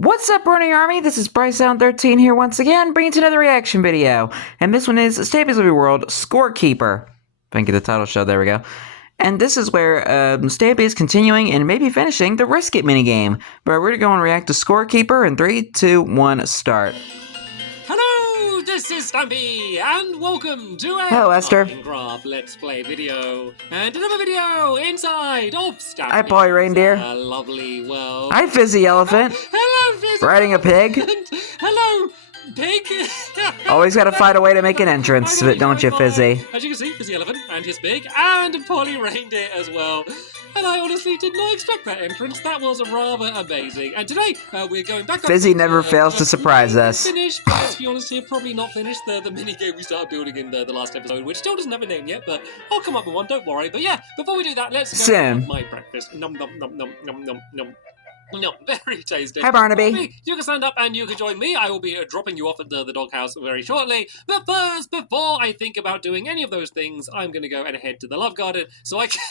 What's up, Running Army? This is BryceAllen13 here once again, bringing you another reaction video. And this one is Stampy's Living World Scorekeeper. If I can get the title show, there we go. And this is where Stampy is continuing and maybe finishing the Risk It minigame. But we're going to go and react to Scorekeeper in 3, 2, 1, start. Hello, this is Stampy, and welcome to a Hello, Esther. Minecraft Let's Play video, and another video inside of Stampy. Hi, Polly Reindeer. Lovely world. Hi, Fizzy Elephant. Hello, Fizzy Riding a pig. Elephant. Hello, pig. Always got to find a way to make an entrance, don't you, Fizzy? As you can see, Fizzy Elephant and his pig, and Polly Reindeer as well. And I honestly did not expect that entrance. That was rather amazing. And today, we're going back up. Fizzy never fails to surprise us. Finished, but let's be honest here, probably not finished the minigame we started building in the last episode, which still doesn't have a name yet, but I'll come up with one, don't worry. But yeah, before we do that, let's go Soon. have my breakfast. Nom nom nom nom nom nom nom. No, very tasty. Hi, Barnaby. You can stand up and you can join me. I will be dropping you off at the doghouse very shortly. But first, before I think about doing any of those things, I'm going to go and head to the love garden so I can...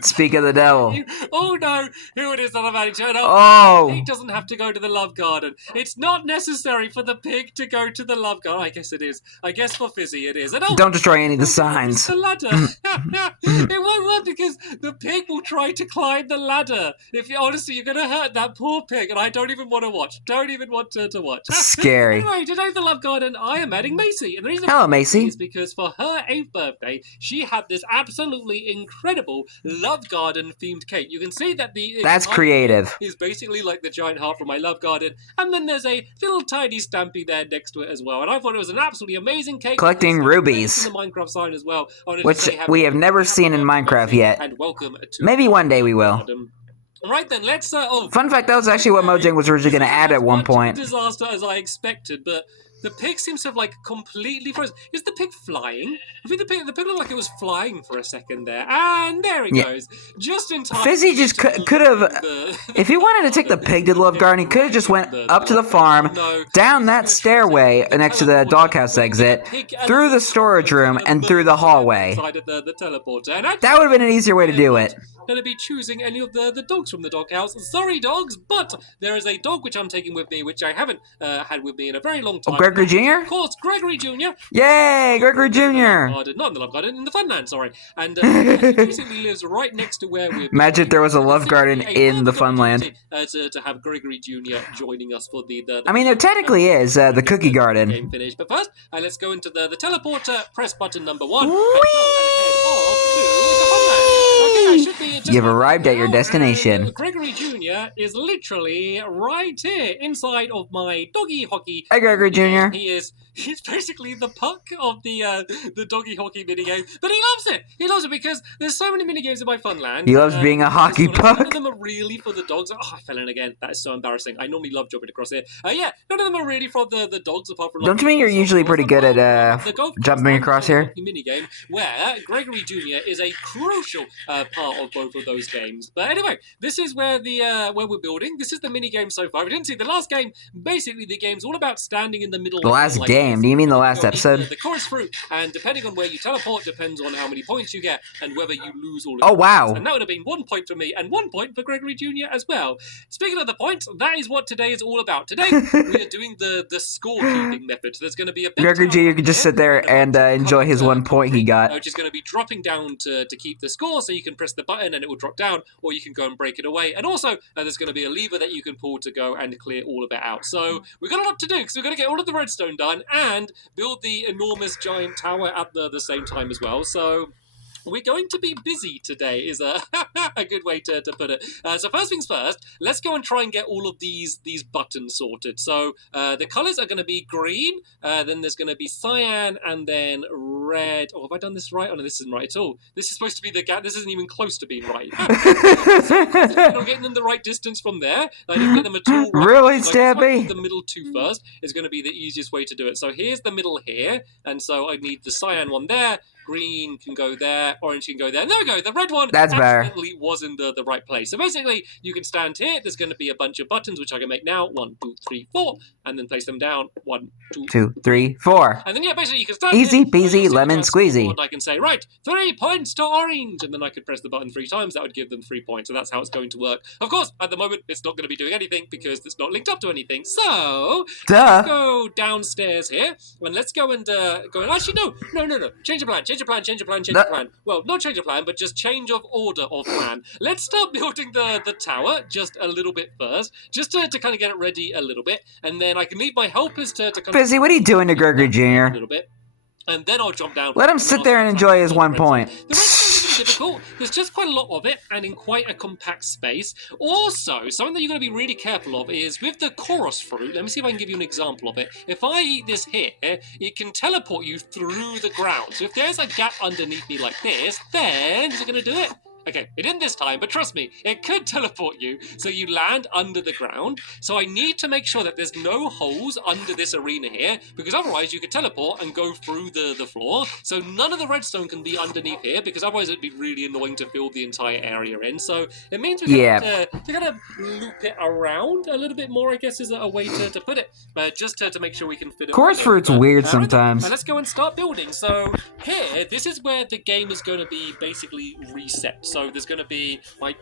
Speak of the devil. Oh no, who it is that I'm adding to it? Oh. The pig doesn't have to go to the love garden. It's not necessary for the pig to go to the love garden. I guess it is. I guess for Fizzy it is. And Don't destroy any of the signs. The ladder. It won't work because the pig will try to climb the ladder. If you honestly, you're going to hurt that poor pig, and I don't even want to watch. Don't even want to watch. Scary. Anyway, today at the love garden, I am adding Macy. And the reason Hello, Macy. is because for her 8th birthday, she had this absolutely incredible love garden themed cake. You can see that That's creative. Is basically like the giant heart from my love garden, and then there's a little tiny Stampy there next to it as well. And I thought it was an absolutely amazing cake. Collecting rubies, the Minecraft sign as well, which we have never seen in Minecraft yet. And welcome to Maybe one day we will. Right then, let's. Fun fact: that was actually what Mojang was originally going to add at one point. Disaster as I expected, but the pig seems to have like completely frozen. Is the pig flying? I think the pig looked like it was flying for a second there, and there it goes, just in time. Fizzy just could have, if he wanted to take the pig to the love garden, he could have just went up to the farm, down that stairway next to the doghouse exit, through the storage room, and through the hallway. That would have been an easier way to do it. Going to be choosing any of the dogs from the doghouse. Sorry, dogs, but there is a dog which I'm taking with me, which I haven't had with me in a very long time. Oh, Gregory Jr.? Of course, Gregory Jr. Yay, Gregory Jr. Not in the love garden, in the Funland, sorry. And he basically lives right next to where we're... Imagine if there was a love garden in the Funland. To have Gregory Jr. joining us for the I mean, there technically is the cookie garden. Game finished. But first, let's go into the teleporter, press button number 1, and go and head off to the Funland. You've arrived at your destination. Gregory Jr. is literally right here inside of my doggy hockey. Hi, Gregory Jr. He's basically the puck of the doggy hockey minigame, but he loves it. He loves it because there's so many minigames in my Funland. He loves being a hockey puck. None of them are really for the dogs. Oh, I fell in again. That is so embarrassing. I normally love jumping across here. Yeah, none of them are really for the dogs apart from... Don't you mean you're usually pretty good at jumping across here? Minigame where Gregory Jr. is a crucial part of both of those games. But anyway, this is where where we're building. This is the minigame so far. We didn't see the last game. Basically, the game's all about standing in the middle. The last game? Do you mean the last episode? The chorus fruit, and depending on where you teleport, depends on how many points you get and whether you lose all of Oh, wow. And that would have been 1 point for me and 1 point for Gregory Jr. as well. Speaking of the points, that is what today is all about. Today, we are doing the scorekeeping method. So there's going to be a Gregory Jr. could just sit there and enjoy his 1 point he got. Which is going to be dropping down to keep the score, so you can press the button and it will drop down, or you can go and break it away. And also, there's going to be a lever that you can pull to go and clear all of it out. So we've got a lot to do, because we're going to get all of the redstone done and build the enormous giant tower at the same time as well. So we're going to be busy today is a good way to put it. So first things first, let's go and try and get all of these buttons sorted. So the colours are going to be green, then there's going to be cyan, and then red. Oh, have I done this right? Oh, no, this isn't right at all. This is supposed to be the gap. This isn't even close to being right. So I'm getting them the right distance from there. I didn't get them at all right. Really, so Stampy? The middle two first is going to be the easiest way to do it. So here's the middle here, and so I need the cyan one there, green can go there, orange can go there. And there we go. The red one accidentally was in the right place. So basically, you can stand here. There's going to be a bunch of buttons, which I can make now. 1, 2, 3, 4. And then place them down. 1, 2, 3, 4. And then, yeah, basically you can stand Easy here, peasy lemon squeezy. And I can say, right, 3 points to orange. And then I could press the button 3 times. That would give them 3 points. So that's how it's going to work. Of course, at the moment, it's not going to be doing anything because it's not linked up to anything. So, let's go downstairs here. And let's go and actually, no. Change the plan. Well, not change the plan, but just change of order of plan. Let's start building the tower just a little bit first, just to kind of get it ready a little bit. And then I can leave my helpers to kind of... Fizzy, what are you doing to Gurgly Jr.? A little bit. And then I'll jump down. Let him sit there and enjoy his 1 point. The redstone isn't difficult. There's just quite a lot of it, and in quite a compact space. Also, something that you're going to be really careful of is with the chorus fruit. Let me see if I can give you an example of it. If I eat this here, it can teleport you through the ground. So if there's a gap underneath me like this, then is it going to do it? Okay, it didn't this time, but trust me, it could teleport you, so you land under the ground. So I need to make sure that there's no holes under this arena here, because otherwise you could teleport and go through the floor. So none of the redstone can be underneath here, because otherwise it'd be really annoying to fill the entire area in. So it means we're going to loop it around a little bit more, I guess is a way to put it, just to make sure we can fit it. Chorus fruit's weird sometimes. Let's go and start building. So here, this is where the game is going to be basically reset. So there's going to be... My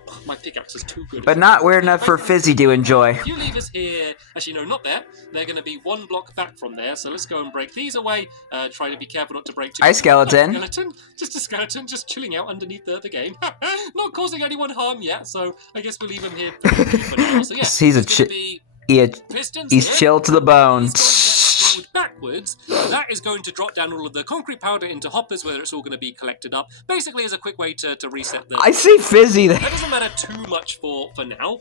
pickaxe is too good. But not weird enough for Fizzy to enjoy. You leave us here... Actually, no, not there. They're going to be 1 block back from there. So let's go and break these away. Try to be careful not to break too much. Hi, skeleton. Just a skeleton, just chilling out underneath the game. Not causing anyone harm yet, so I guess we'll leave him here for now. So yeah, he's chill to the bone. Backwards, that is going to drop down all of the concrete powder into hoppers where it's all going to be collected up. Basically, as a quick way to reset the... I see Fizzy there. That doesn't matter too much for now,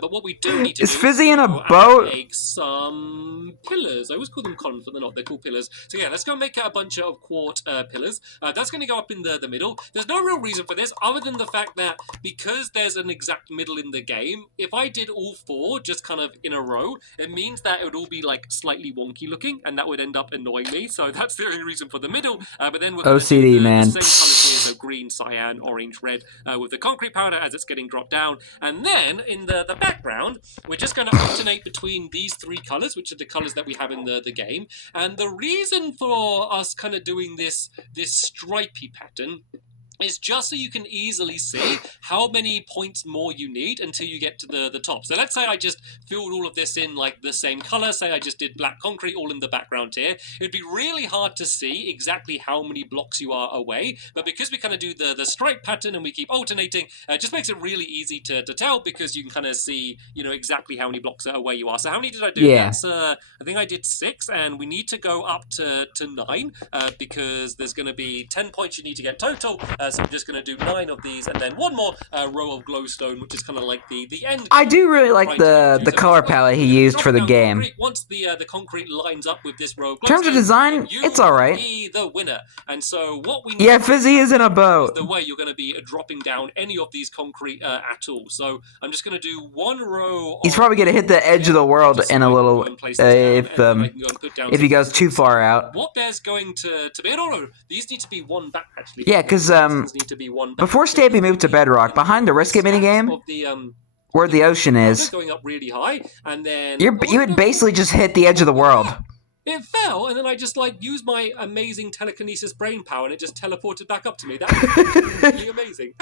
but what we do need to do is Fizzy in a boat? Make some pillars. I always call them columns, but they're not. They're called pillars. So yeah, let's go make a bunch of quart pillars. That's going to go up in the middle. There's no real reason for this other than the fact that because there's an exact middle in the game, if I did all 4 just kind of in a row, it means that it would all be like slightly wonky looking, and that would end up annoying me. So that's the only reason for the middle. But then we're going to do the same colours here, so green, cyan, orange, red, with the concrete powder as it's getting dropped down. And then in the background, we're just going to alternate between these 3 colours, which are the colours that we have in the game. And the reason for us kind of doing this stripy pattern is just so you can easily see how many points more you need until you get to the top. So let's say I just filled all of this in like the same color. Say I just did black concrete all in the background here. It'd be really hard to see exactly how many blocks you are away. But because we kind of do the stripe pattern and we keep alternating, it just makes it really easy to tell because you can kind of see, you know, exactly how many blocks away you are. So how many did I do? Yeah. That's, I think I did 6, and we need to go up to 9 because there's going to be 10 points you need to get total. So I'm just going to do 9 of these, and then 1 more row of glowstone, which is kind of like the end. I do really like the color palette he used for the game. Concrete. Once the concrete lines up with this row of glowstone, in terms of design, it's alright. Be the winner. And so what we need Fizzy is in a boat. Is the way you're going to be dropping down any of these concrete at all. So I'm just going to do 1 row. He's probably going to hit the edge of the world in a little if he goes too far out. What there's going to be? No, these need to be 1 back actually. Yeah, because before Stampy moved to Bedrock, behind the Risk It minigame, where the ocean is, going up really high, and then you would basically just hit the edge of the world. It fell, and then I just like used my amazing telekinesis brain power, and it just teleported back up to me. That was really amazing.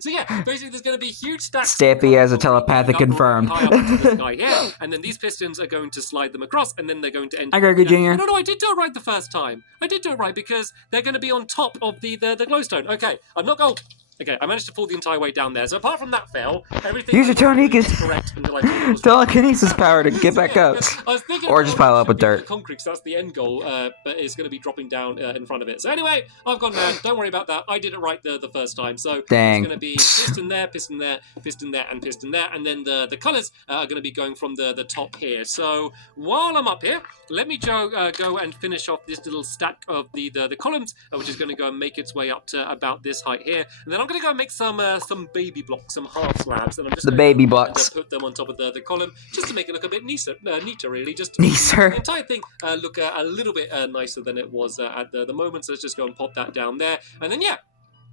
So yeah, basically there's going to be huge stacks. Stampy as a telepathic confirmed. This guy here, and then these pistons are going to slide them across, and then they're going to end. I Gurgly Jr. No, I did do it right the first time. I did do it right because they're going to be on top of the glowstone. Okay, I'm not going. Okay, I managed to fall the entire way down there. So apart from that fail, everything use your telekinesis power to get back up, or just pile up with dirt. Concrete, so that's the end goal, but it's going to be dropping down in front of it. So anyway, I've gone mad. Don't worry about that. I did it right the first time. So dang. It's going to be piston there, piston there, piston there, and piston there, and then the colours are going to be going from the top here. So while I'm up here, let me go and finish off this little stack of the columns, which is going to go and make its way up to about this height here, and then I'm going to go and make some baby blocks, some half slabs, and I'm just The gonna baby go blocks. and, put them on top of the column, just to make it look a bit neater really, just to Neater. make the entire thing look a little bit nicer than it was at the moment. So let's just go and pop that down there, and then yeah.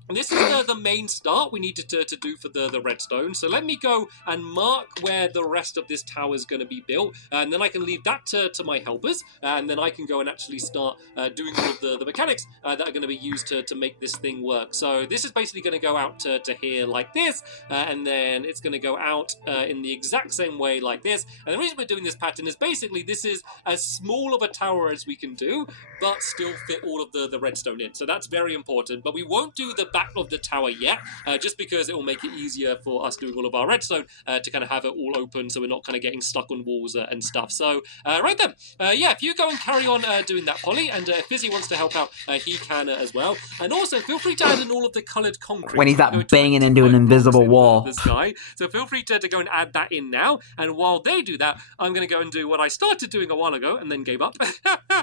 And this is the main start we needed to do for the redstone. So let me go and mark where the rest of this tower is going to be built. And then I can leave that to my helpers. And then I can go and actually start doing all of the mechanics that are going to be used to make this thing work. So this is basically going to go out to here like this. And then it's going to go out in the exact same way like this. And the reason we're doing this pattern is basically this is as small of a tower as we can do, but still fit all of the redstone in. So that's very important. But we won't do the back of the tower yet, just because it will make it easier for us doing all of our redstone to kind of have it all open, so we're not kind of getting stuck on walls and stuff. So right then, yeah, if you go and carry on doing that, Polly, and if Fizzy wants to help out, he can as well. And also feel free to add in all of the coloured concrete When he's not banging into an invisible wall. The sky. So feel free to go and add that in now. And while they do that, I'm going to go and do what I started doing a while ago and then gave up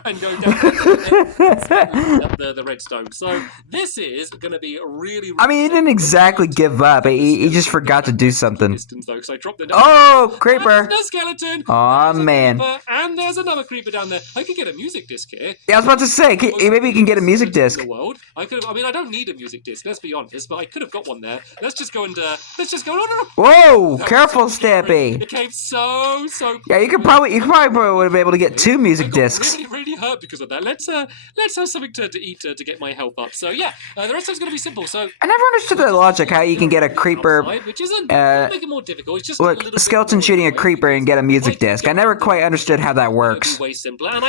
and go down the redstone. So this is going to be really I mean, he didn't exactly give up. He just forgot to do something. Pistons, though, so I dropped the Oh, creeper. No skeleton. Aw, man. And there's another creeper down there. I could get a music disc here. Yeah, I was about to say, maybe you can get a music disc. The world. I mean, I don't need a music disc. Let's be honest, but I could have got one there. Let's just go and Whoa, careful, Stampy. It came so. Yeah, you could probably would have been able to get 2 music discs. Really hurt because of that. Let's have something to eat to get my health up. So yeah, the rest of it's going to be simple. So I never understood the logic how you can get a creeper, which isn't make it more difficult. It's just a skeleton shooting a creeper and get a music disc. I never quite understood how that works. Way simpler. And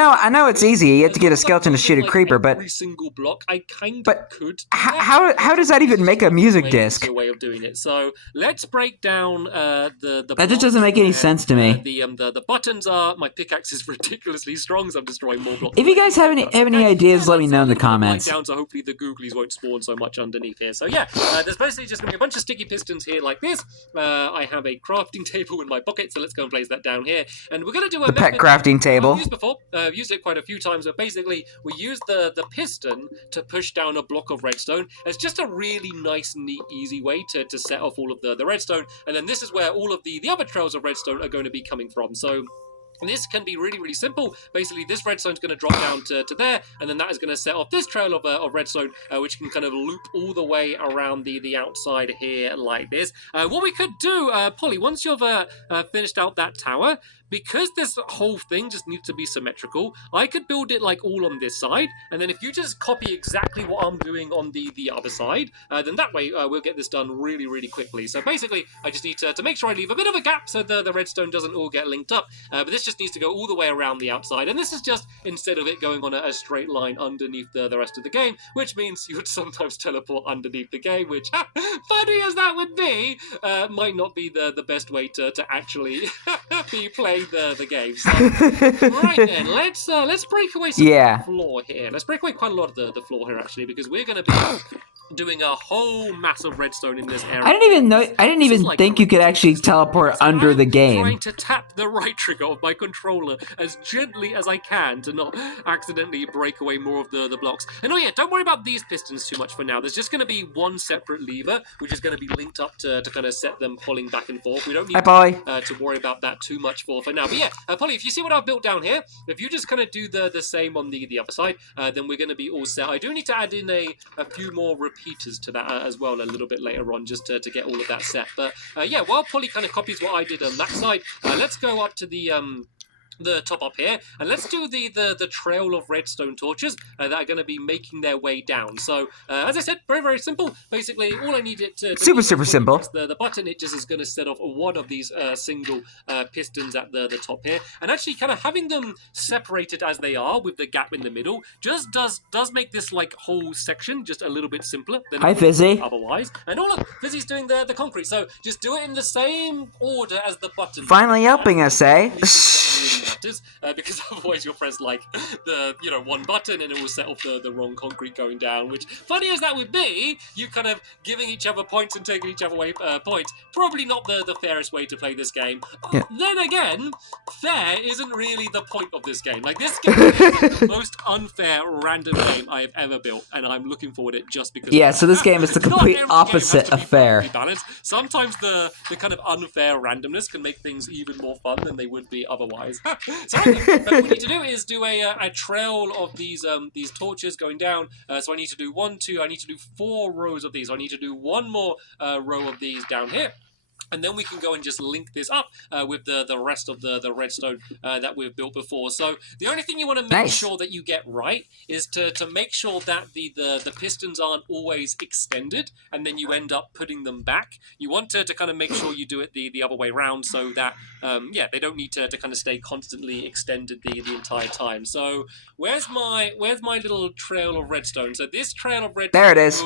I know it's easy. You have to get a skeleton to shoot a creeper, but every single block I could. How does that even make a music disc? Way of doing it. So let's break down the That just doesn't make any sense to me. The buttons are, my pickaxe is ridiculously strong, so I'm destroying more blocks. If you guys have any ideas, let me know in the comments. Down, so hopefully the googlies won't spawn so much underneath here. So yeah, there's basically just going to be a bunch of sticky pistons here like this. I have a crafting table in my pocket, so let's go and place that down here. And we're going to do a pet crafting table. I've used before. I've used it quite a few times, but basically we use the piston to push down a block of redstone. It's just a really nice, neat, easy way to set off all of the redstone. And then this is where all of the other trails of redstone are going to be coming from. So this can be really, really simple. Basically, this redstone is going to drop down to there, and then that is going to set off this trail of redstone, which can kind of loop all the way around the outside here like this. What we could do, Polly, once you've finished out that tower, because this whole thing just needs to be symmetrical, I could build it like all on this side, and then if you just copy exactly what I'm doing on the other side, then that way we'll get this done really, really quickly. So basically, I just need to make sure I leave a bit of a gap so the redstone doesn't all get linked up, but this just needs to go all the way around the outside, and this is just instead of it going on a straight line underneath the rest of the game, which means you would sometimes teleport underneath the game, which, funny as that would be, might not be the best way to actually be playing the game. So, right then, let's break away some of the floor here. Let's break away quite a lot of the floor here, actually, because we're going to be doing a whole mass of redstone in this area. I didn't even think you could actually teleport under the game. I'm trying to tap the right trigger of my controller as gently as I can to not accidentally break away more of the blocks. And oh yeah, don't worry about these pistons too much for now. There's just going to be one separate lever, which is going to be linked up to kind of set them pulling back and forth. We don't need to worry about that too much for now. But yeah, Polly, if you see what I've built down here, if you just kind of do the same on the other side, then we're going to be all set. I do need to add in a few more repeaters to that as well a little bit later on, just to get all of that set. But yeah, while Polly kind of copies what I did on that side, let's go up to the top up here, and let's do the trail of redstone torches that are going to be making their way down. So as I said, very, very simple. Basically, all I need it to super simple. The button, it just is going to set off one of these single pistons at the top here, and actually kind of having them separated as they are with the gap in the middle just does make this like whole section just a little bit simpler than Fizzy. Otherwise. And oh look, Fizzy's doing the concrete. So just do it in the same order as the button. Finally helping us, eh? matters, because otherwise you'll press like the one button and it will set off the wrong concrete going down. Which, funny as that would be, you kind of giving each other points and taking each other away points, probably not the fairest way to play this game. Yeah. Then again, fair isn't really the point of this game. Like, this game is the most unfair random game I have ever built, and I'm looking forward to it just because. Yeah, so this game is the complete Not every game opposite has to of be fair. perfectly balanced. Sometimes the kind of unfair randomness can make things even more fun than they would be otherwise. So what we need to do is do a trail of these torches going down. So I need to do 1, 2. I need to do 4 rows of these. I need to do 1 more row of these down here. And then we can go and just link this up with the rest of the redstone that we've built before. So the only thing you want to make sure that you get right is to make sure that the pistons aren't always extended and then you end up putting them back. You want to kind of make sure you do it the other way around so that, they don't need to kind of stay constantly extended the entire time. So where's my little trail of redstone? So this trail of redstone... There it is.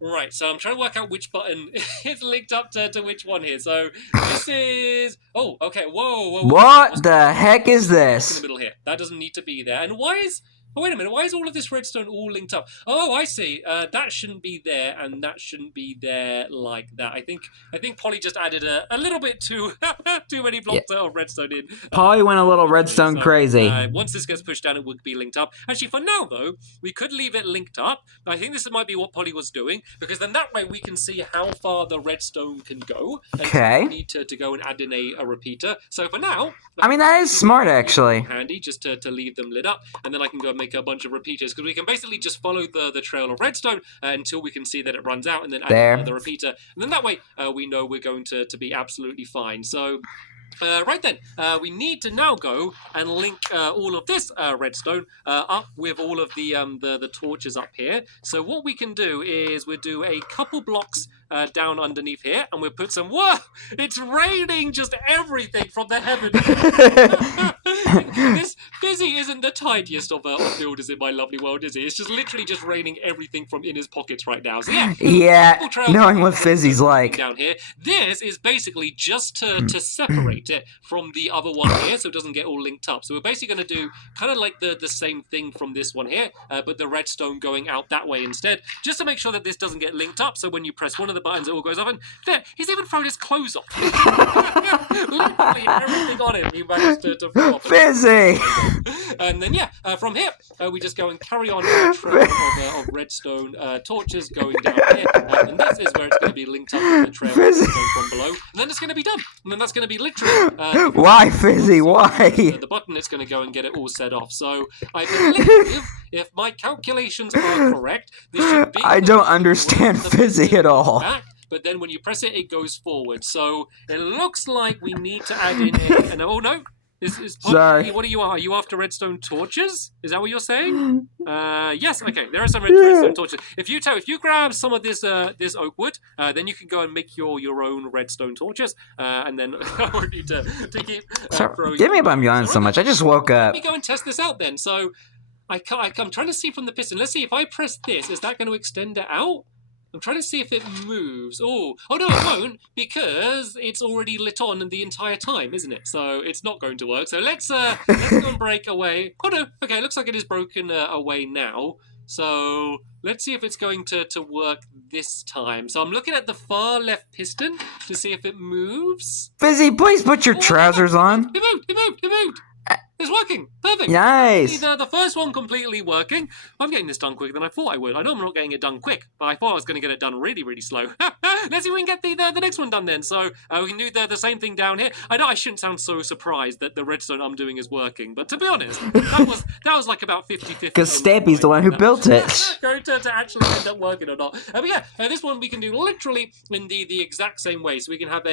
Right, so I'm trying to work out which button is linked up to which one here. So this is... Oh, okay, whoa. What the heck is this? In the middle here. That doesn't need to be there. And why is... Oh, wait a minute. Why is all of this redstone all linked up? Oh, I see. That shouldn't be there, and that shouldn't be there like that. I think Polly just added a little bit too many blocks of redstone in. Polly went a little redstone crazy. Once this gets pushed down, it would be linked up. Actually, for now, though, we could leave it linked up. I think this might be what Polly was doing, because then that way we can see how far the redstone can go. Okay. We need to go and add in a repeater. So for now... I mean, that is smart, actually. Handy, just to leave them lit up, and then I can go and make a bunch of repeaters, because we can basically just follow the trail of redstone until we can see that it runs out, and then add the repeater, and then that way we know we're going to be absolutely fine. So right then, we need to now go and link all of this redstone up with all of the torches up here. So what we can do is we'll do a couple blocks down underneath here, and we'll put some... Whoa! It's raining just everything from the heavens. This Fizzy isn't the tidiest of builders in my lovely world, is he? It's just literally just raining everything from in his pockets right now. So yeah, knowing what Fizzy's like. Down here. This is basically just to separate it from the other one here, so it doesn't get all linked up. So we're basically going to do kind of like the same thing from this one here, but the redstone going out that way instead, just to make sure that this doesn't get linked up. So when you press one of the buttons, it all goes up. And there, he's even thrown his clothes off. Literally everything on him he managed to throw off. Fizzy! And then from here we just go and carry on our trail of redstone torches going down here, and this is where it's going to be linked up with the trail from below, and then it's going to be done, and then that's going to be literally why, Fizzy, why? The button, it's going to go and get it all set off. So I believe, if my calculations are correct, this should be... I don't understand Fizzy at all. But then when you press it, it goes forward. So it looks like we need to add in here, and oh no, sorry. What are you? Are you after redstone torches? Is that what you're saying? Yes. Okay. There are some redstone torches. If you grab some of this oak wood, then you can go and make your own redstone torches. And then I want you to keep throwing. Give me up, I'm yawning so much. I just woke up. Let me go and test this out then. So I'm trying to see from the piston. Let's see if I press this. Is that going to extend it out? I'm trying to see if it moves. Oh no, it won't, because it's already lit on the entire time, isn't it? So it's not going to work. So let's go and break away. Oh no, okay, looks like it is broken away now. So let's see if it's going to work this time. So I'm looking at the far left piston to see if it moves. Fizzy, please put your trousers on. It moved. It's working. Perfect. Nice. The first one completely working. I'm getting this done quicker than I thought I would. I know I'm not getting it done quick, but I thought I was going to get it done really, really slow. Let's see if we can get the next one done then. So we can do the same thing down here. I know I shouldn't sound so surprised that the redstone I'm doing is working, but to be honest, that was like about 50-50. Because Stampy's the one who built it. Going to actually end up working or not. But yeah, this one we can do literally in the exact same way. So we can have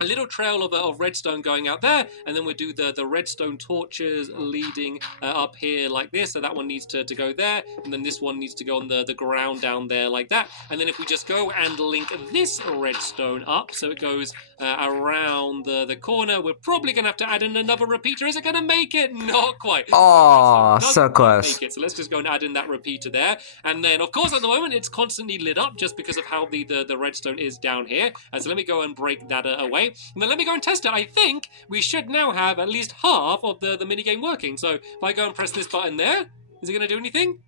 a little trail of redstone going out there, and then we'll do the redstone torches leading up here like this. So that one needs to go there, and then this one needs to go on the ground down there like that. And then if we just go and link this redstone up, so it goes around the corner, we're probably going to have to add in another repeater. Is it going to make it? Not quite. Oh, so close. Make it. So let's just go and add in that repeater there. And then, of course, at the moment, it's constantly lit up just because of how the redstone is down here. So let me go and break that away. Okay, and then let me go and test it. I think we should now have at least half of the minigame working. So if I go and press this button there, is it going to do anything?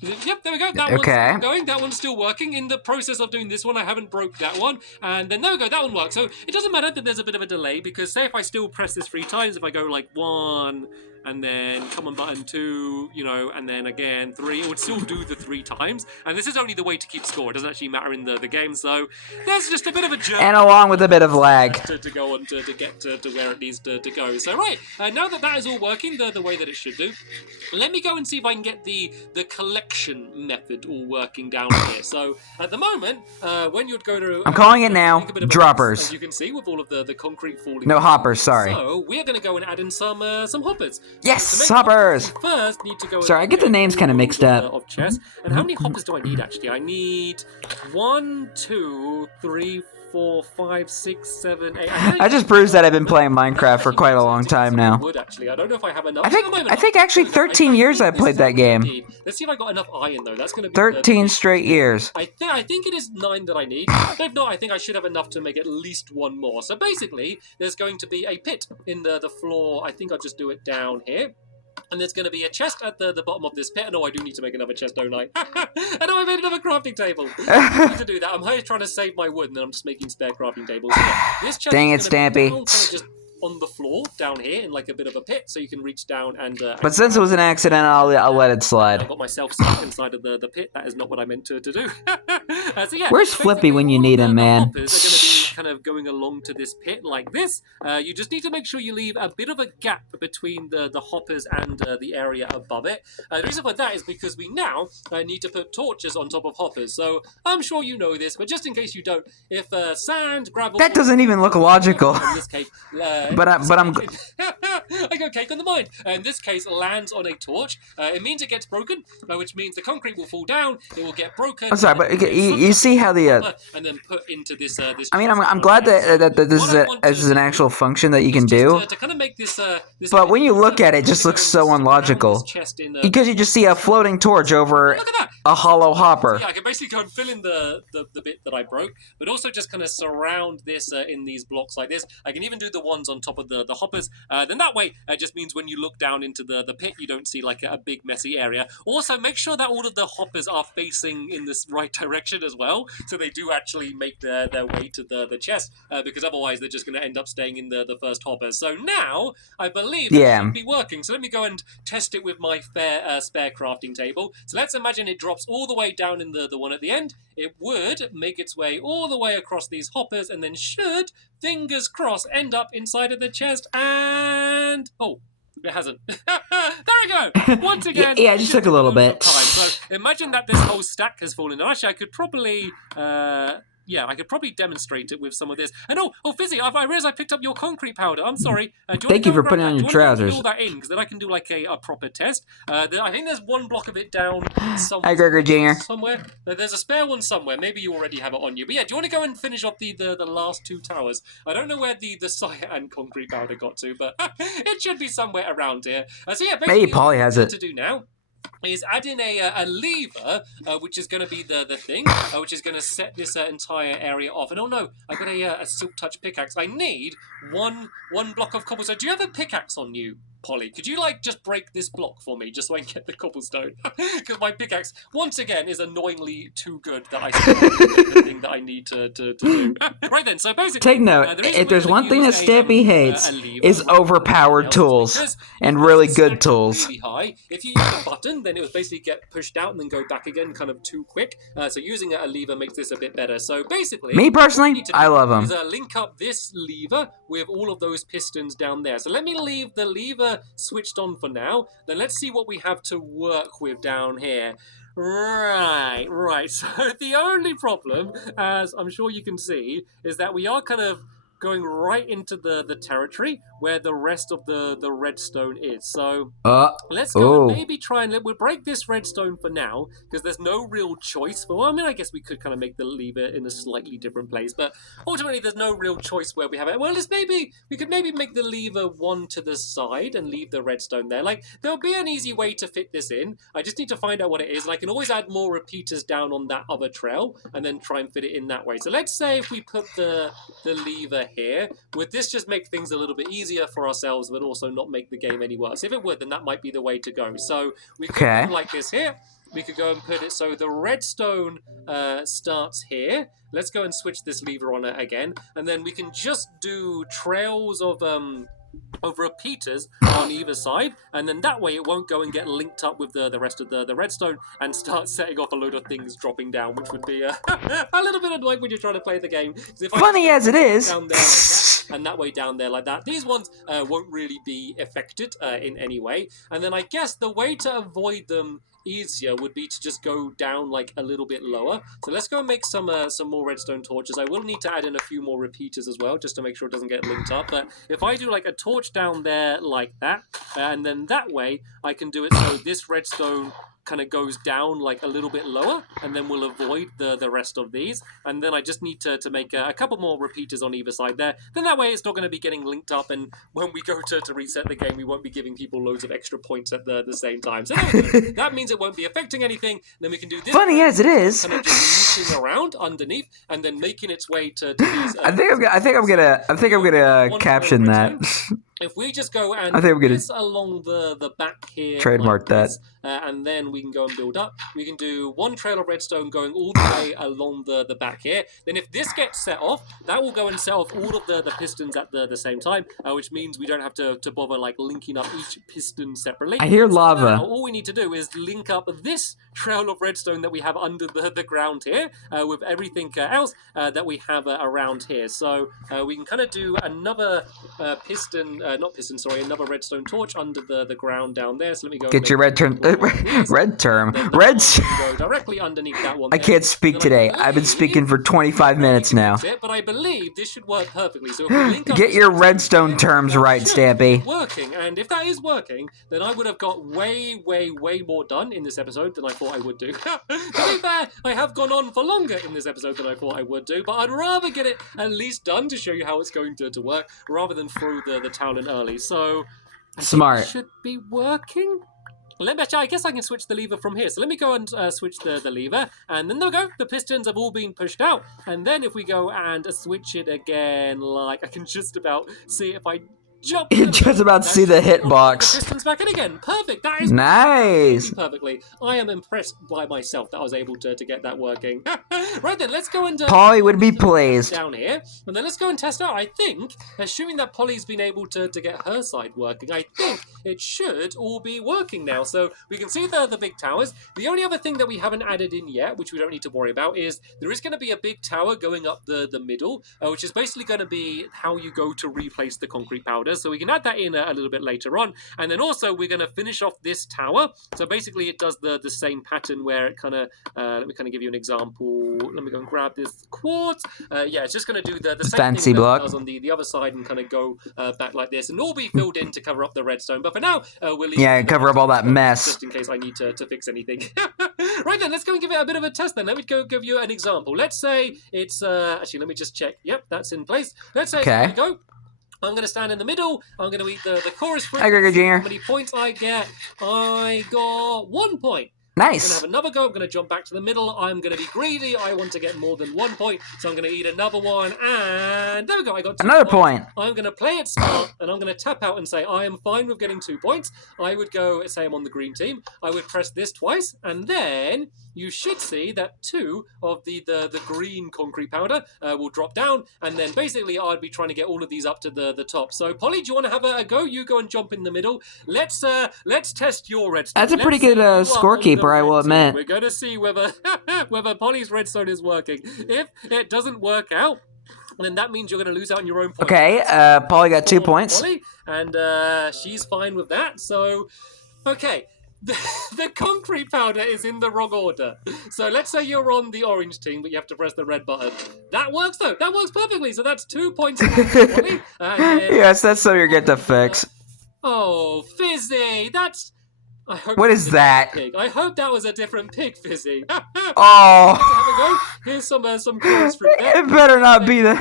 Yep, there we go. That one's still going. That one's still working. In the process of doing this one, I haven't broke that one. And then there we go. That one works. So it doesn't matter that there's a bit of a delay because say if I still press this 3 times, if I go like 1 and then come on button 2, you know, and then again 3, it would still do the 3 times. And this is only the way to keep score. It doesn't actually matter in the game. So there's just a bit of a journey. And along with a bit of lag. To go on to get to where it needs to go. So right, now that is all working the way that it should do, let me go and see if I can get the collection method all working down here. So at the moment, when you'd go to... I'm calling it now, droppers. As you can see, with all of the concrete falling... No hoppers, sorry. So we're going to go and add in some hoppers. Yes, so hoppers! We first need to go... Sorry, I get the names kind of mixed up. Of chess. And how many hoppers do I need, actually? I need 1, 2, 3, 4, 5, 6, 7, 8. I just proves that I've been playing Minecraft for quite a long time now. Wood, actually. I don't know if I have enough. I think actually 13 years I played that game. Let's see if I got enough iron though. That's going to be 13 straight years. I think it is 9 that I need. If not, I think I should have enough to make at least 1 more. So basically, there's going to be a pit in the floor. I think I'll just do it down here. And there's going to be a chest at the bottom of this pit. And I do need to make another chest, don't I? I know I made another crafting table. I need to do that. I'm here trying to save my wood, and then I'm just making spare crafting tables. So this chest Dang is it, Stampy. Kind of just on the floor down here in like a bit of a pit, so you can reach down and... but since it was an accident, I'll let it slide. I got myself stuck inside of the pit. That is not what I meant to do. So yeah, where's Flippy when you need him, man? The hoppers are going to be kind of going along to this pit like this. You just need to make sure you leave a bit of a gap between the hoppers and the area above it. The reason for that is because we now need to put torches on top of hoppers. So I'm sure you know this, but just in case you don't, if sand, gravel... That doesn't even look logical. In this case, but I'm... I got cake on the mind. In this case, lands on a torch. It means it gets broken, which means the concrete will fall down. It will get broken. I'm sorry, but you see how the... and then put into this... I mean, I'm glad that this is an actual function that you can do. To kind of make this, but when you look at it, it just looks so unlogical. Because you just see a floating torch over a hollow hopper. Yeah, I can basically go and fill in the bit that I broke, but also just kind of surround this in these blocks like this. I can even do the ones on top of the hoppers. Then that way, it just means when you look down into the pit, you don't see like a big messy area. Also, make sure that all of the hoppers are facing in this right direction as well, so they do actually make their way to the chest, because otherwise they're just going to end up staying in the first hopper. So now, I believe it should be working. So let me go and test it with my spare crafting table. So let's imagine it drops all the way down in the one at the end. It would make its way all the way across these hoppers and then should, fingers crossed, end up inside of the chest and... Oh, it hasn't. There we go. Once again. Yeah, it just took a little bit. So imagine that this whole stack has fallen. And actually, I could probably... yeah, I could probably demonstrate it with some of this. And oh, Fizzy, I realized I picked up your concrete powder. I'm sorry. Thank you for putting on your trousers. Fill that in, because then I can do like a proper test. I think there's one block of it down somewhere. Hi, Gregor Jr. Somewhere. There's a spare one somewhere. Maybe you already have it on you. But yeah, do you want to go and finish off the last 2 towers? I don't know where the cyan concrete powder got to, but it should be somewhere around here. So yeah, basically, maybe Polly has it. To do now is add in a lever, which is going to be the thing, which is going to set this entire area off. And oh no, I got a silk touch pickaxe. I need one block of cobblestone. Do you have a pickaxe on you, Polly? Could you like just break this block for me, just so I can get the cobblestone? Because my pickaxe, once again, is annoyingly too good that I still the thing that I need to do. Right then, so basically... Take note, if there's one thing that Stampy hates, is overpowered tools. And really good tools. Really high. If you use a button, then it would basically get pushed out and then go back again kind of too quick. So using a lever makes this a bit better. So basically... Me personally, I love them. Link up this lever with all of those pistons down there. So let me leave the lever switched on for now. Then let's see what we have to work with down here. Right. So the only problem, as I'm sure you can see, is that we are kind of going right into the territory where the rest of the redstone is. So let's go and maybe try and we'll break this redstone for now, because there's no real choice. Well, I mean, I guess we could kind of make the lever in a slightly different place, but ultimately there's no real choice where we have it. Well, we could maybe make the lever one to the side and leave the redstone there. Like, there'll be an easy way to fit this in. I just need to find out what it is, and I can always add more repeaters down on that other trail and then try and fit it in that way. So let's say if we put the lever here, would this just make things a little bit easier for ourselves, but also not make the game any worse? If it would, then that might be the way to go. So we could do like this here. We could go and put it so the redstone starts here. Let's go and switch this lever on it again, and then we can just do trails of repeaters on either side, and then that way it won't go and get linked up with the rest of the redstone and start setting off a load of things dropping down, which would be a little bit annoying when you're trying to play the game. If Funny as it is. Down there like that, and that way down there like that, these ones won't really be affected in any way. And then I guess the way to avoid them easier would be to just go down like a little bit lower. So let's go and make some more redstone torches. I will need to add in a few more repeaters as well, just to make sure it doesn't get linked up. But if I do like a torch down there like that, and then that way I can do it so this redstone kind of goes down like a little bit lower, and then we'll avoid the rest of these. And then I just need to make a couple more repeaters on either side there. Then that way it's not going to be getting linked up, and when we go to reset the game, we won't be giving people loads of extra points at the same time. So that means it won't be affecting anything. Then we can do this. Funny as it is. Kind of just reaching around underneath and then making its way to these. I think I'm gonna caption that. If we just go and I think we're gonna this along the back here, trademark like this, and then we can go and build up. We can do one trail of redstone going all the way along the back here. Then if this gets set off, that will go and set off all of the pistons at the same time, which means we don't have to bother like linking up each piston separately. I hear lava. Now, all we need to do is link up this trail of redstone that we have under the ground here with everything else that we have around here. So we can kind of do another another redstone torch under the ground down there. So let me go. Get your red term. Red term. Red. Go directly underneath that one. I can't speak today. I've been speaking for 25 minutes now. But I believe this should work perfectly. So if we link up Get your redstone terms right, Stampy. Working, and if that is working, then I would have got way more done in this episode than I thought I would do. To be fair, I have gone on for longer in this episode than I thought I would do, but I'd rather get it at least done to show you how it's going to work, rather than throw the towel in early. So Smart. It should be working. I guess I can switch the lever from here. So let me go and switch the lever. And then there we go. The pistons have all been pushed out. And then if we go and switch it again, like I can just about see if I jump. You just about see the hitbox. The pistons back in again. Perfect. That is nice. Perfectly. I am impressed by myself that I was able to get that working. Right then, let's go and Polly would be pleased. Down here, and then let's go and test out. I think, assuming that Polly's been able to get her side working, I think it should all be working now. So we can see the big towers. The only other thing that we haven't added in yet, which we don't need to worry about, is there is going to be a big tower going up the middle, which is basically going to be how you go to replace the concrete powder. So we can add that in a little bit later on. And then also we're going to finish off this tower. So basically it does the same pattern where it kind of, let me kind of give you an example. Let me go and grab this quartz. Yeah, it's just going to do the same fancy thing that block it does on the other side and kind of go back like this. And all be filled in to cover up the redstone. But for now, we'll leave cover up all that mess. Just in case I need to fix anything. Right then, let's go and give it a bit of a test then. Let me go give you an example. Let's say it's, actually, let me just check. Yep, that's in place. Let's say, here we go. I'm going to stand in the middle. I'm going to eat the chorus fruit. Hi, Gregor Jr. How many points I get? I got 1 point. Nice. I'm going to have another go. I'm going to jump back to the middle. I'm going to be greedy. I want to get more than 1 point. So I'm going to eat another one. And there we go. I got 2 another points. point. I'm going to play it smart. And I'm going to tap out and say, I am fine with getting 2 points. I would go, say I'm on the green team. I would press this twice. And then you should see that 2 of the green concrete powder will drop down. And then basically I'd be trying to get all of these up to the top. So Polly, do you want to have a go? You go and jump in the middle. Let's test your redstone. That's a pretty good scorekeeper, I will admit. We're going to see whether Polly's redstone is working. If it doesn't work out, then that means you're going to lose out on your own points. Okay, Polly got 2 points. Polly, and she's fine with that. So, okay. The concrete powder is in the wrong order. So let's say you're on the orange team, but you have to press the red button. That works, though. That works perfectly. So that's 2 points for Polly. Yes, that's so you get to fix. Oh, Fizzy! That's... What is that? Pig. I hope that was a different pig, Fizzy. Oh! Here's some chorus fruit there. It better not be the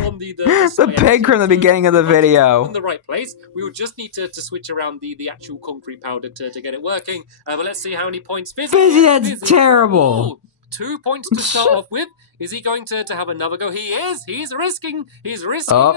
pig from the beginning of the video. In the right place. We will just need to switch around the actual concrete powder to get it working. But let's see how many points Fizzy. Fizzy, that's terrible. 2 points to start off with. Is he going to have another go? He is. He's risking it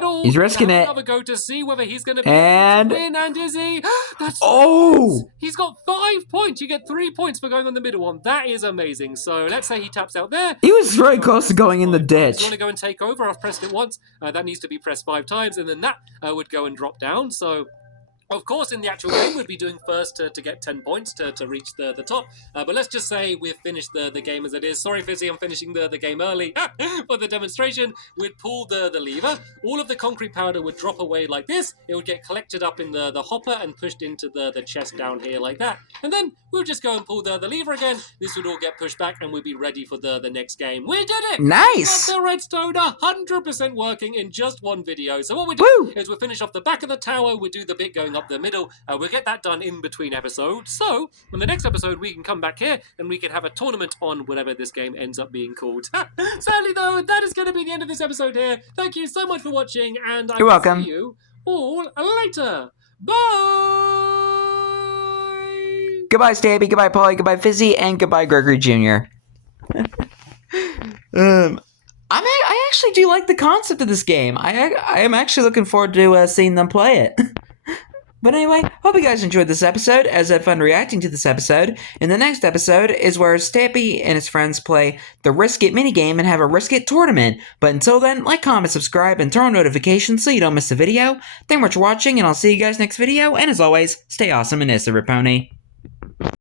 all. He's risking to have it. Another go to see whether he's going to be And- able to win. And is he? That's Oh! He's got 5 points. You get 3 points for going on the middle one. That is amazing. So let's say he taps out there. He was very close to going in the You ditch. want to go and take over? I've pressed it once. That needs to be pressed 5 times, and then that would go and drop down. So, of course, in the actual game, we'd be doing first to get 10 points to reach the top. But let's just say we've finished the game as it is. Sorry, Fizzy, I'm finishing the game early for the demonstration. We'd pull the lever. All of the concrete powder would drop away like this. It would get collected up in the hopper and pushed into the chest down here like that. And then we'll just go and pull the lever again. This would all get pushed back, and we'd be ready for the next game. We did it! Nice! Got the redstone 100% working in just one video. So what we do is we'll finish off the back of the tower. We'll do the bit going up the middle. We'll get that done in between episodes. So in the next episode, we can come back here and we can have a tournament on whatever this game ends up being called. Sadly, though, that is going to be the end of this episode here. Thank you so much for watching, and I will see you all later. Bye! Goodbye, Stampy. Goodbye, Polly. Goodbye, Fizzy. And goodbye, Gregory Jr. I actually do like the concept of this game. I am actually looking forward to seeing them play it. But anyway, hope you guys enjoyed this episode, as I had fun reacting to this episode. In the next episode is where Stampy and his friends play the Risk It minigame and have a Risk It tournament. But until then, like, comment, subscribe, and turn on notifications so you don't miss a video. Thank you much for watching, and I'll see you guys next video. And as always, stay awesome and Issa Riponi.